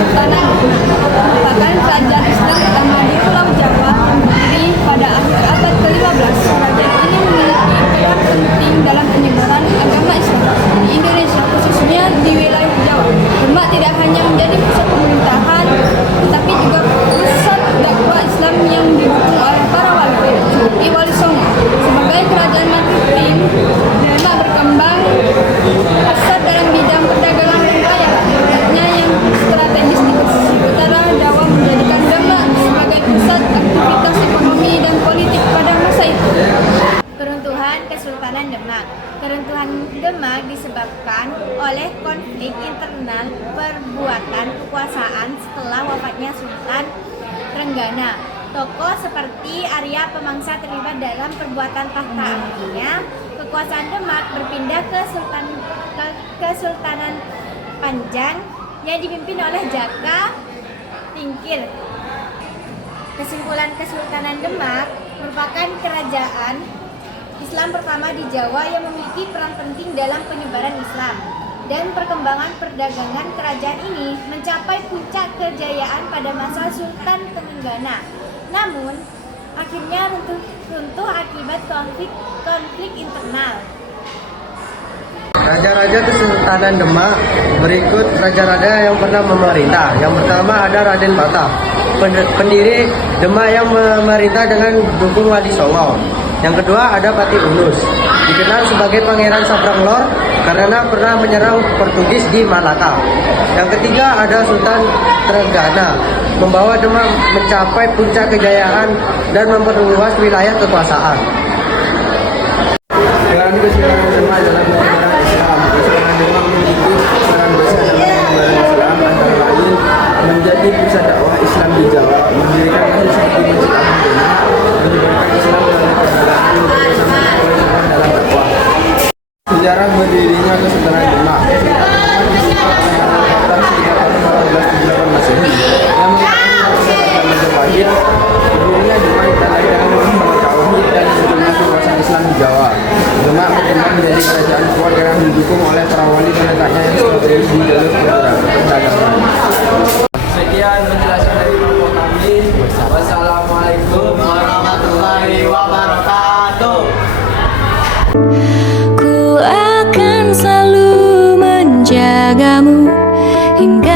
Kesultanan merupakan kerajaan Islam pertama di Pulau Jawa, berdiri pada akhir abad ke-15. Kerajaan ini memiliki peran penting dalam penyebaran agama Islam di Indonesia, khususnya di wilayah Jawa. Demak tidak hanya menjadi pusat pemerintahan, tetapi juga pusat dakwah Islam yang didukung oleh para wali, seperti Wali Songo. Sebagai kerajaan maritim, Demak berkembang pesat dalam bidang perdagangan dan pelayaran. Letaknya yang strategis di pesisir utara Jawa menjadikan Demak sebagai pusat aktivitas ekonomi dan politik pada masa itu. Keruntuhan Kesultanan Demak. Keruntuhan Demak disebabkan oleh konflik internal perbuatan kekuasaan setelah wafatnya Sultan Trenggana. Tokoh seperti Arya Pemangsa terlibat dalam perbuatan tahta. Akhirnya kekuasaan Demak berpindah ke Kesultanan Panjang yang dipimpin oleh Jaka Tingkir. Kesimpulan, Kesultanan Demak merupakan kerajaan Islam pertama di Jawa yang memiliki peran penting dalam penyebaran Islam dan perkembangan perdagangan. Kerajaan ini mencapai puncak kejayaan pada masa Sultan Trenggana. Namun, akhirnya runtuh akibat konflik internal. Raja-raja Kesultanan Demak berikut raja-raja yang pernah memerintah. Yang pertama ada Raden Patah, pendiri Demak yang memerintah dengan dukung Wali Songo. Yang kedua ada Patih Unus, dikenal sebagai Pangeran Sabrang Lor karena pernah menyerang Portugis di Malaka. Yang ketiga ada Sultan Trenggana, membawa Demak mencapai puncak kejayaan dan memperluas wilayah kekuasaan. Dengan Kesultanan Demak dalam penyebaran Islam, Kesultanan Demak memiliki peran besar dalam penyebaran Islam, antara lain menjadi pusat dakwah Islam di Jawa, mendirikan masjid seperti Masjid Agung Demak, menyebarkan Islam melalui peradaban bersama Islam dalam dakwah. Sejarah berdirinya Kesultanan Demak. Kesultanan Demak didirikan oleh Raden Patah sekitar tahun 1478 Masehi yang merupakan kerajaan Majapahit. Berdirinya Demak ditandai dengan membangun tauhid dan munculnya kekuasaan Islam di Jawa. Demak berkembang menjadi kerajaan kuat yang didukung oleh para wali dan letaknya yang strategis di jalur perdagangan. Sekian penjelasan dari kelompok kami. Wassalamualaikum warahmatullahi wabarakatuh. Ku akan selalu menjagamu hingga